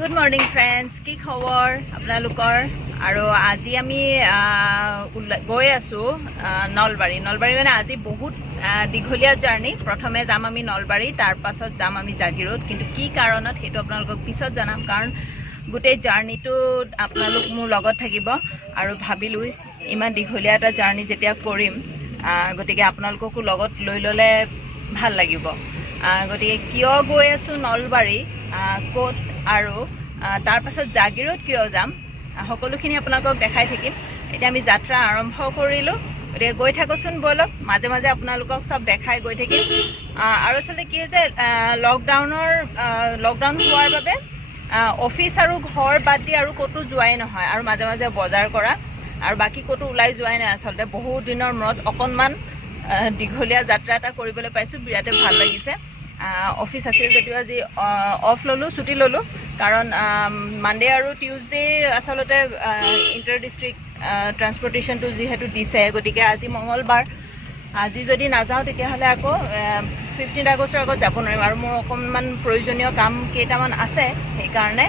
Good morning friends, কি খবৰ আপোনালোকৰ? আৰু আজি আমি গৈ আছোঁ নলবাৰী মানে আজি বহুত দীঘলীয়া জাৰ্ণি। প্ৰথমে যাম আমি নলবাৰী, তাৰপাছত যাম আমি জাগিৰোড। কিন্তু কি কাৰণত সেইটো আপোনালোকক পিছত জনাম, কাৰণ গোটেই জাৰ্ণিটোত আপোনালোক মোৰ লগত থাকিব। আৰু ভাবিলোঁ ইমান দীঘলীয়া এটা জাৰ্ণি যেতিয়া কৰিম, গতিকে আপোনালোককো লগত লৈ ল'লে ভাল লাগিব। গতিকে কিয় গৈ আছোঁ নলবাৰী, ক'ত আৰু তাৰপাছত জাগিৰোড কিয় যাম, সকলোখিনি আপোনালোকক দেখাই থাকিম। এতিয়া আমি যাত্ৰা আৰম্ভ কৰিলোঁ, গতিকে গৈ থাকোঁচোন ব'লক। মাজে মাজে আপোনালোকক চব দেখাই গৈ থাকিম। আৰু আচলতে কি হৈছে, লকডাউন হোৱাৰ বাবে অফিচ আৰু ঘৰ বাদ দি আৰু ক'তো যোৱাই নহয়, আৰু মাজে মাজে বজাৰ কৰা আৰু বাকী ক'তো ওলাই যোৱাই নাই। আচলতে বহুত দিনৰ মূৰত অকণমান দীঘলীয়া যাত্ৰা এটা কৰিবলৈ পাইছোঁ, বিৰাটেই ভাল লাগিছে। অফিচ আছিল যদিও আজি অফ ল'লোঁ, ছুটি ল'লোঁ, কাৰণ মানডে আৰু টিউজডে আচলতে ইণ্টাৰ ডিষ্ট্ৰিক্ট ট্ৰান্সপৰ্টেশ্যনটো যিহেতু দিছে, গতিকে আজি মঙলবাৰ, আজি যদি নাযাওঁ তেতিয়াহ'লে আকৌ 15 আগষ্টৰ আগত যাব নোৱাৰিম। আৰু মোৰ অকণমান প্ৰয়োজনীয় কাম কেইটামান আছে, সেইকাৰণে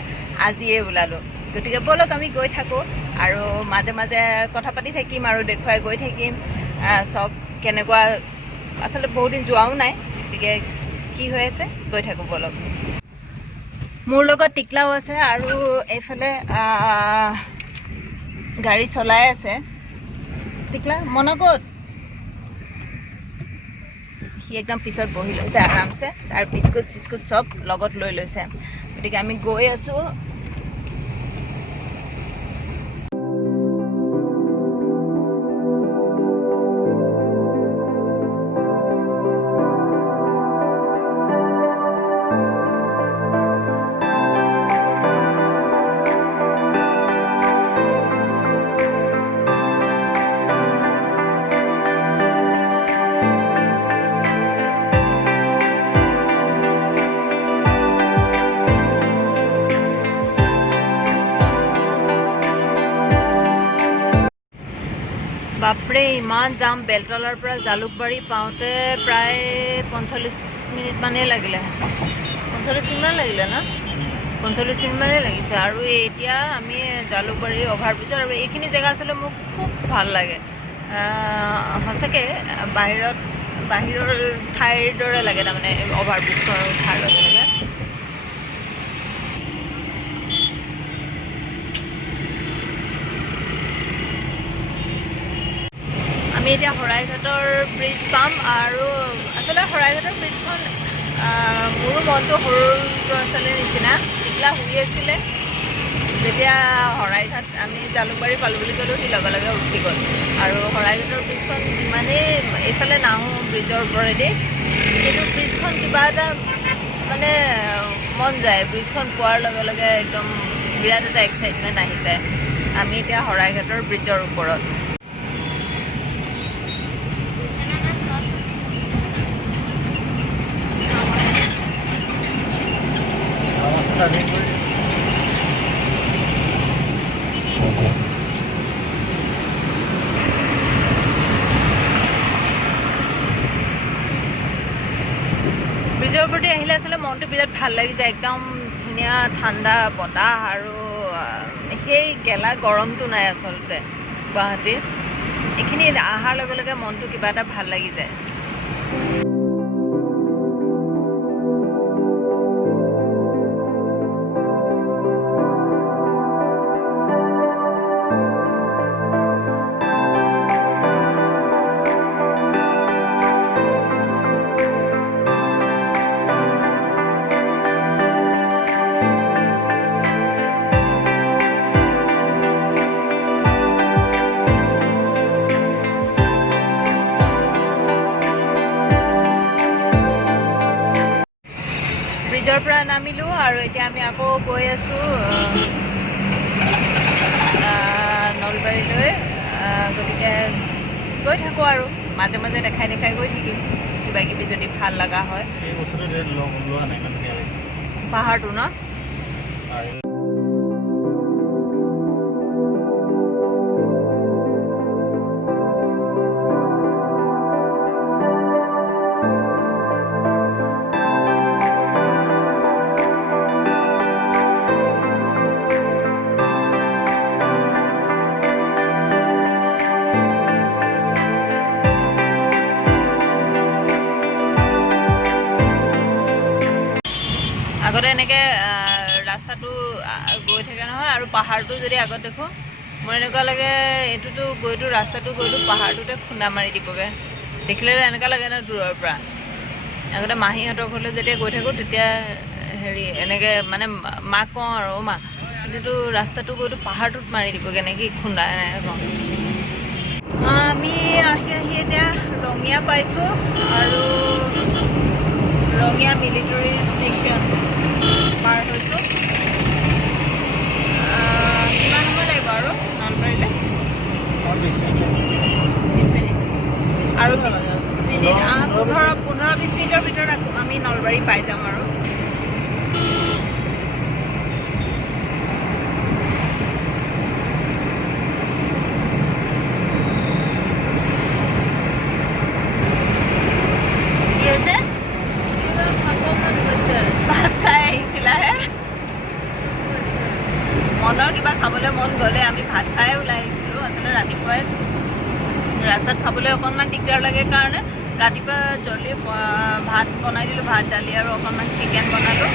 আজিয়ে ওলালোঁ। গতিকে ব'লক আমি গৈ থাকোঁ আৰু মাজে মাজে কথা পাতি থাকিম আৰু দেখুৱাই গৈ থাকিম চব কেনেকুৱা। আচলতে বহুদিন যোৱাও নাই, গতিকে কি হৈ আছে গৈ থাকোঁ ব'লক। মোৰ লগত টিকলাও আছে আৰু এইফালে গাড়ী চলাই আছে টিকলা। মনকত সি একদম পিছত বহি লৈছে আৰামছে, তাৰ বিস্কুট চিস্কুট চব লগত লৈ লৈছে। গতিকে আমি গৈ আছোঁ। বাপৰে ইমান যাম। বেলতলাৰ পৰা জালুকবাৰী পাওঁতে প্ৰায় 45 মিনিট মানেই লাগিলে। 45 মিনিটমান লাগিলে ন? 45 মিনিটমানেই লাগিছে। আৰু এতিয়া আমি জালুকবাৰী অভাৰব্ৰিজৰ, আৰু এইখিনি জেগা আচলতে মোক খুব ভাল লাগে। সঁচাকৈ বাহিৰৰ ঠাইৰ দৰে লাগে, তাৰমানে অভাৰব্ৰিজখন ঠাইৰ লগে লগে। আমি এতিয়া শৰাইঘাটৰ ব্ৰিজ পাম। আৰু আচলতে শৰাইঘাটৰ ব্ৰিজখন মোৰো মনটো সৰু ল'ৰা ছোৱালীৰ নিচিনা। টিকলা শুই আছিলে, যেতিয়া শৰাইঘাট আমি জালুকবাৰী পালোঁ বুলি ক'লোঁ, সি লগে লগে উঠি গ'ল। আৰু শৰাইঘাটৰ ব্ৰিজখন যিমানেই এইফালে নাহোঁ ব্ৰিজৰ ওপৰেদি, কিন্তু ব্ৰিজখন কিবা এটা মানে মন যায়। ব্ৰিজখন পোৱাৰ লগে লগে একদম বিৰাট এটা এক্সাইটমেণ্ট আহি যায়। আমি এতিয়া শৰাইঘাটৰ ব্ৰিজৰ ওপৰত। ব্ৰিজৰ ওপৰতে আহিলে আচলতে মনটো বিৰাট ভাল লাগি যায়। একদম ধুনীয়া ঠাণ্ডা বতাহ, আৰু সেই গেলা গৰমটো নাই আচলতে গুৱাহাটীৰ। এইখিনি অহাৰ লগে লগে মনটো কিবা এটা ভাল লাগি যায়। ব্ৰিজৰ পৰা নামিলোঁ আৰু এতিয়া আমি আকৌ গৈ আছোঁ নলবাৰীলৈ। গতিকে গৈ থাকোঁ আৰু মাজে মাজে দেখাই গৈ থাকিম কিবা কিবি যদি ভাল লগা হয়। পাহাৰটো ন? ৰাস্তাটো গৈ থাকে নহয় আৰু পাহাৰটো যদি আগত দেখোঁ মোৰ এনেকুৱা লাগে এইটোতো গৈতো ৰাস্তাটো গৈতো পাহাৰটোতে খুন্দা মাৰি দিবগৈ দেখিলে এনেকুৱা লাগে ন দূৰৰ পৰা আগতে মাহীহঁতৰ ঘৰলৈ যেতিয়া গৈ থাকোঁ তেতিয়া হেৰি এনেকৈ মানে মাক কওঁ আৰু মা কিন্তু ৰাস্তাটো গৈতো পাহাৰটোত মাৰি দিবগৈ নেকি খুন্দা এনেকৈ কওঁ আমি আহি এতিয়া ৰঙিয়া পাইছোঁ আৰু ৰঙিয়া মিলিটাৰী ষ্টেচন পাৰ হৈছোঁ কিমান সময় লাগিব আৰু নলবাৰীলৈ 20 মিনিট আৰু 20 মিনিট 15-20 মিনিটৰ ভিতৰত আমি নলবাৰী পাই যাম আৰু মনৰ কিবা খাবলৈ মন গ'লে আমি ভাত খাই ওলাই আহিছিলোঁ আচলতে ৰাতিপুৱাই ৰাস্তাত খাবলৈ অকণমান দিগদাৰ লাগে কাৰণে ৰাতিপুৱা জলদি ভাত বনাই দিলোঁ ভাত দালি আৰু অকণমান চিকেন বনালোঁ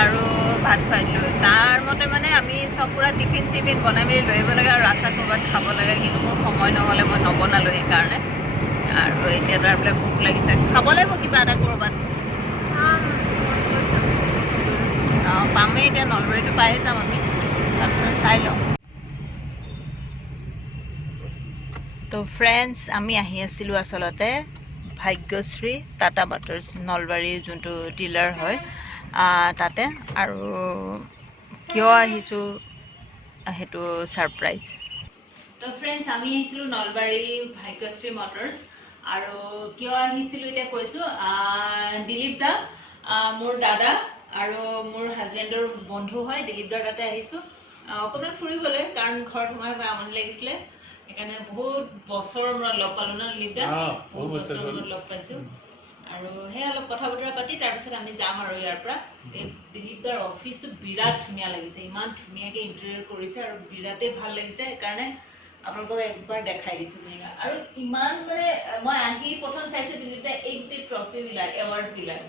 আৰু ভাত খুৱাই দিলোঁ তাৰ মতে মানে আমি চব পূৰা টিফিন চিফিন বনাই মেলি লৈ আহিব লাগে আৰু ৰাস্তাত ক'ৰবাত খাব লাগে কিন্তু মোৰ সময় নহ'লে মই নবনালোঁ সেইকাৰণে আৰু এতিয়া তাৰপৰা ভোক লাগিছে খাব লাগিব কিবা এটা ক'ৰবাত পামেই এতিয়া নলবাৰীটো পায়ে যাম আমি তাৰপিছত চাই লওঁ তো ফ্ৰেণ্ডছ আমি আহি আছিলোঁ আচলতে ভাগ্যশ্ৰী টাটা মটৰ্ছ নলবাৰীৰ যোনটো ডিলাৰ হয় তাতে আৰু কিয় আহিছোঁ সেইটো ছাৰপ্ৰাইজ তো ফ্ৰেণ্ডছ আমি আহিছিলোঁ নলবাৰী ভাগ্যশ্ৰী মটৰ্ছ আৰু কিয় আহিছিলোঁ এতিয়া কৈছোঁ দিলীপ দা মোৰ দাদা আৰু মোৰ হাজবেণ্ডৰ বন্ধু হয় দিলীপ দাৰ তাতে আহিছোঁ অকণমান ফুৰিবলৈ কাৰণ ঘৰত সোমাই আমনি লাগিছিলে সেইকাৰণে বহুত বছৰৰ মূৰত লগ পালোঁ ন দিলীপ দা বহুত বছৰৰ মূৰত লগ পাইছোঁ আৰু সেই অলপ কথা বতৰা পাতি তাৰপিছত আমি যাম আৰু ইয়াৰ পৰা এই দিলীপ দাৰ অফিচটো বিৰাট ধুনীয়া লাগিছে ইমান ধুনীয়াকৈ ইণ্টেৰিয়ৰ কৰিছে আৰু বিৰাটেই ভাল লাগিছে সেইকাৰণে আপোনালোকক একবাৰ দেখাই দিছোঁ আৰু ইমান মানে মই আহি প্ৰথম চাইছোঁ দিলীপ দা এই গোটেই ট্ৰফিবিলাক এৱাৰ্ডবিলাক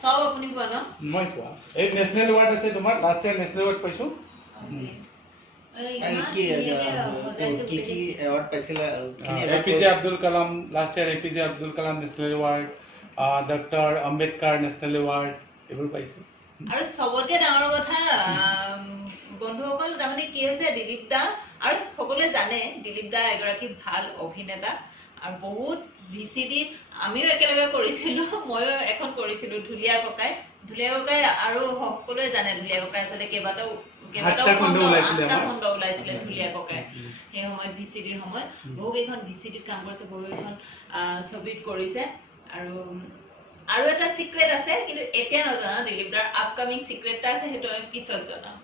সব আপুনি কোৱা ন মই কোৱা এই নেশ্যনেল এৱাৰ্ড আছে তোমাৰ লাষ্ট ইয়াৰ নেশ্যনেল এৱাৰ্ড পাইছোঁ কি এৱাৰ্ড পাইছিলা APJ Abdul Kalam last year APJ Abdul Kalam national award doctor Ambedkar national award এইবোৰ পাইছোঁ আৰু সবতকৈ ডাঙৰ কথা বন্ধুসকল তাৰমানে কি হৈছে দিলীপ দা আৰু সকলোৱে জানে দিলীপ দা এগৰাকী ভাল অভিনেতা আৰু বহুত VCD আমিও একেলগে কৰিছিলোঁ ময়ো এখন কৰিছিলোঁ ঢুলীয়া ককাই আৰু সকলোৱে জানে ঢুলীয়া ককাই আচলতে কেইবাটাও খণ্ড ওলাইছিলে ঢুলীয়া ককাই সেই সময়ত VCDৰ সময়ত বহুকেইখন VCDত কাম কৰিছে বহুকেইখন ছবিত কৰিছে আৰু এটা চিক্ৰেট আছে কিন্তু এতিয়া নজনাওঁ দিলীপ দাৰ আপকামিং চিক্ৰেট এটা আছে সেইটো আমি পিছত জনাম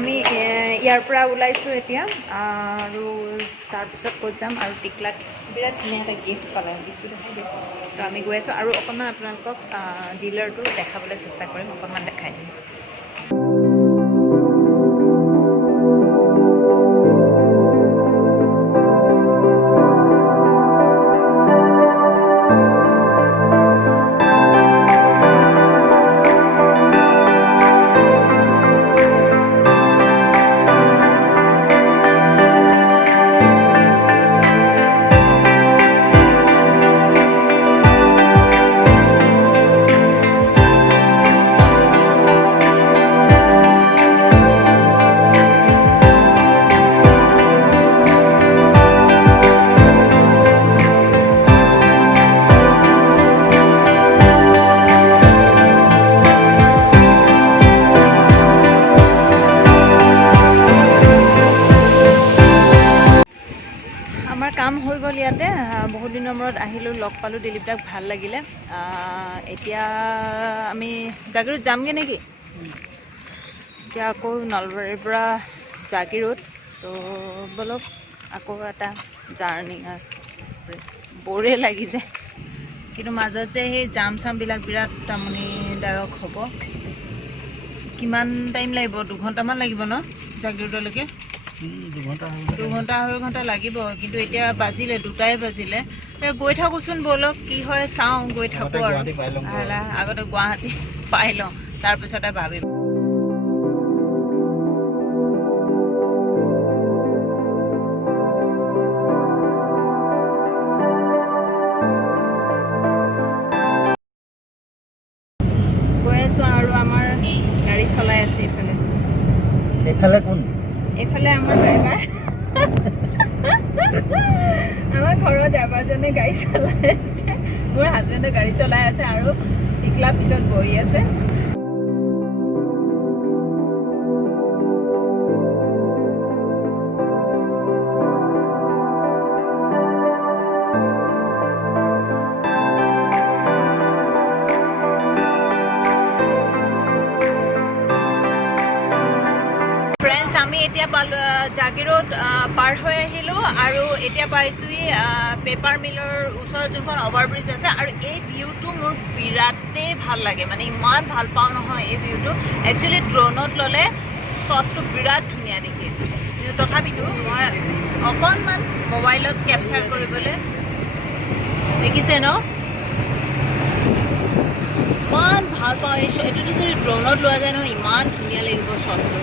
আমি ইয়াৰ পৰা ওলাইছোঁ এতিয়া আৰু তাৰপিছত ক'ত যাম আৰু টিকলাত বিৰাট ধুনীয়া এটা গিফ্ট পালে গিফ্টটো দেখাই দিম তো আমি গৈ আছোঁ আৰু অকণমান আপোনালোকক ডিলাৰটো দেখাবলৈ চেষ্টা কৰিম অকণমান দেখাই দিম কাম হৈ গ'ল ইয়াতে বহুত দিনৰ মূৰত আহিলোঁ লগ পালোঁ দিলীপ দাক ভাল লাগিলে এতিয়া আমি জাগিৰোড যামগৈ নেকি এতিয়া আকৌ নলবাৰীৰ পৰা জাগিৰোড তো বলক আকৌ এটা জাৰ্ণি বৰে লাগি যায় কিন্তু মাজত যে সেই জাম চামবিলাক বিৰাট আমনিদায়ক হ'ব কিমান টাইম লাগিব 2 ঘণ্টামান লাগিব ন জাগিৰোডলৈকে 2 ঘণ্টা 2.5 ঘণ্টা লাগিব কিন্তু এতিয়া বাজিলে 2টাই বাজিলে গৈ থাকোচোন বলক কি হয় চাওঁ গৈ থাকো আৰু আগতে গুৱাহাটী পাই লওঁ তাৰপিছতে ভাবিম এইফালে আমাৰ ড্ৰাইভাৰ আমাৰ ঘৰৰ ড্ৰাইভাৰজনে গাড়ী চলাই আছে মোৰ হাজবেণ্ডে গাড়ী চলাই আছে আৰু টিকলা পিছত বহি আছে জাগিৰোড পাৰ হৈ আহিলোঁ আৰু এতিয়া পাইছোঁহি পেপাৰ মিলৰ ওচৰত যোনখন অভাৰব্ৰিজ আছে আৰু এই ভিউটো মোৰ বিৰাটেই ভাল লাগে মানে ইমান ভাল পাওঁ নহয় এই ভিউটো একচুৱেলি ড্ৰোনত ল'লে শ্বটটো বিৰাট ধুনীয়া দেখি তথাপিতো মই অকণমান মোবাইলত কেপচাৰ কৰিবলৈ দেখিছে ন ইমান ভাল পাওঁ এইটোতো যদি ড্ৰোনত লোৱা যায় নহয় ইমান ধুনীয়া লাগিব শ্বটটো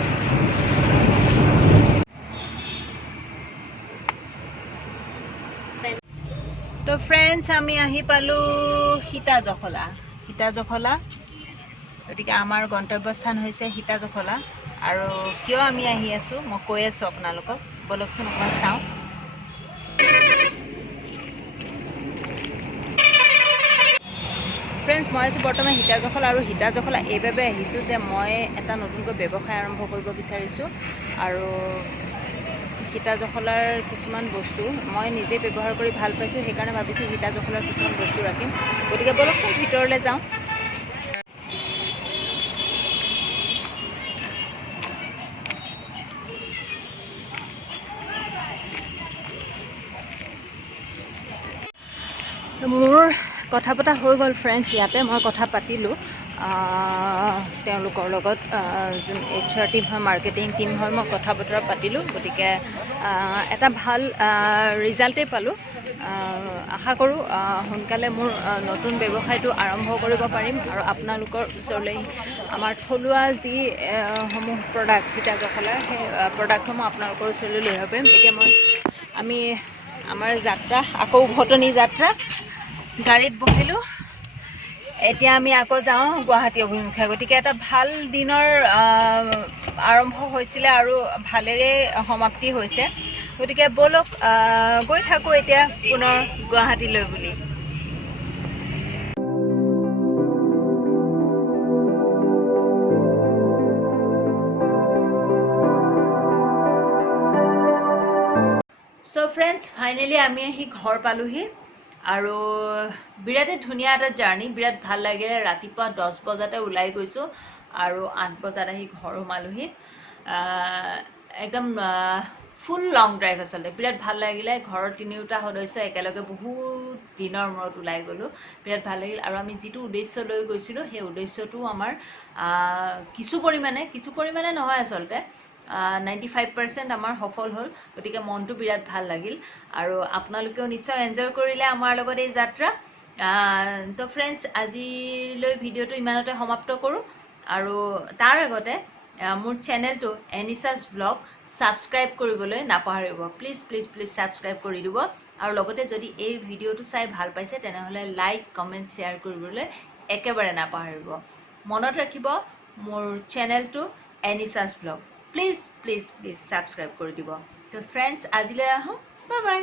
তো ফ্ৰেণ্ডছ আমি আহি পালোঁ সীতাজখলা গতিকে আমাৰ গন্তব্যস্থান হৈছে সীতাজখলা আৰু কিয় আমি আহি আছোঁ মই কৈ আছোঁ আপোনালোকক বলকচোন অকণমান চাওঁ ফ্ৰেণ্ডছ মই আছোঁ বৰ্তমান সীতাজখলা আৰু সীতাজখলা এইবাবে আহিছোঁ যে মই এটা নতুনকৈ ব্যৱসায় আৰম্ভ কৰিব বিচাৰিছোঁ আৰু সীতাজখলাৰ কিছুমান বস্তু মই নিজে ব্যৱহাৰ কৰি ভাল পাইছোঁ সেইকাৰণে ভাবিছোঁ সীতাজখলাৰ কিছুমান বস্তু ৰাখিম গতিকে বলকচোন ভিতৰলৈ যাওঁ মোৰ কথা পতা হৈ গ'ল ফ্ৰেণ্ডছ ইয়াতে মই কথা পাতিলোঁ তেওঁলোকৰ লগত যোন HR টিম হয় মাৰ্কেটিং টিম হয় মই কথা বতৰা পাতিলোঁ গতিকে এটা ভাল ৰিজাল্টেই পালোঁ আশা কৰোঁ সোনকালে মোৰ নতুন ব্যৱসায়টো আৰম্ভ কৰিব পাৰিম আৰু আপোনালোকৰ ওচৰলৈ আমাৰ থলুৱা যি সমূহ প্ৰডাক্ট সীতাজখলাৰ সেই প্ৰডাক্টসমূহ আপোনালোকৰ ওচৰলৈ লৈ আহিব পাৰিম এতিয়া আমি আমাৰ যাত্ৰা আকৌ উভতনি যাত্ৰা গাড়ীত বহিলোঁ এতিয়া আমি আকৌ যাওঁ গুৱাহাটী অভিমুখে গতিকে এটা ভাল দিনৰ আৰম্ভ হৈছিলে আৰু ভালেৰে সমাপ্তি হৈছে গতিকে বলক গৈ থাকোঁ এতিয়া পুনৰ গুৱাহাটীলৈ বুলি চ' ফ্ৰেণ্ডছ ফাইনেলি আমি আহি ঘৰ পালোহি আৰু বিৰাটেই ধুনীয়া এটা জাৰ্ণি বিৰাট ভাল লাগে ৰাতিপুৱা 10 বজাতে ওলাই গৈছোঁ আৰু 8 বজাত আহি ঘৰ সোমালোহি একদম ফুল লং ড্ৰাইভ আচলতে বিৰাট ভাল লাগিলে ঘৰৰ তিনিওটা সদস্য একেলগে বহুত দিনৰ মূৰত ওলাই গ'লোঁ বিৰাট ভাল লাগিল আৰু আমি যিটো উদ্দেশ্য লৈ গৈছিলোঁ সেই উদ্দেশ্যটো আমাৰ কিছু পৰিমাণে নহয় আচলতে 95% আমাৰ সফল হ'ল গতিকে মনটো বিৰাট ভাল লাগিল আৰু আপোনালোকেও নিশ্চয় এনজয় কৰিলে আমাৰ লগত এই যাত্ৰা তো ফ্ৰেণ্ডছ আজিলৈ ভিডিঅ'টো ইমানতে সমাপ্ত কৰোঁ আৰু তাৰ আগতে মোৰ চেনেলটো এনিছাছ ব্লগ ছাবস্ক্ৰাইব কৰিবলৈ নাপাহৰিব প্লিজ ছাবস্ক্ৰাইব কৰি দিব আৰু লগতে যদি এই ভিডিঅ'টো চাই ভাল পাইছে তেনেহ'লে লাইক কমেণ্ট শ্বেয়াৰ কৰিবলৈ একেবাৰে নাপাহৰিব মনত ৰাখিব মোৰ চেনেলটো এনিছাছ ব্লগ প্লিজ ছাবস্ক্ৰাইব কৰি দিব তো ফ্ৰেণ্ডছ আজিলৈ আহোঁ বাই বাই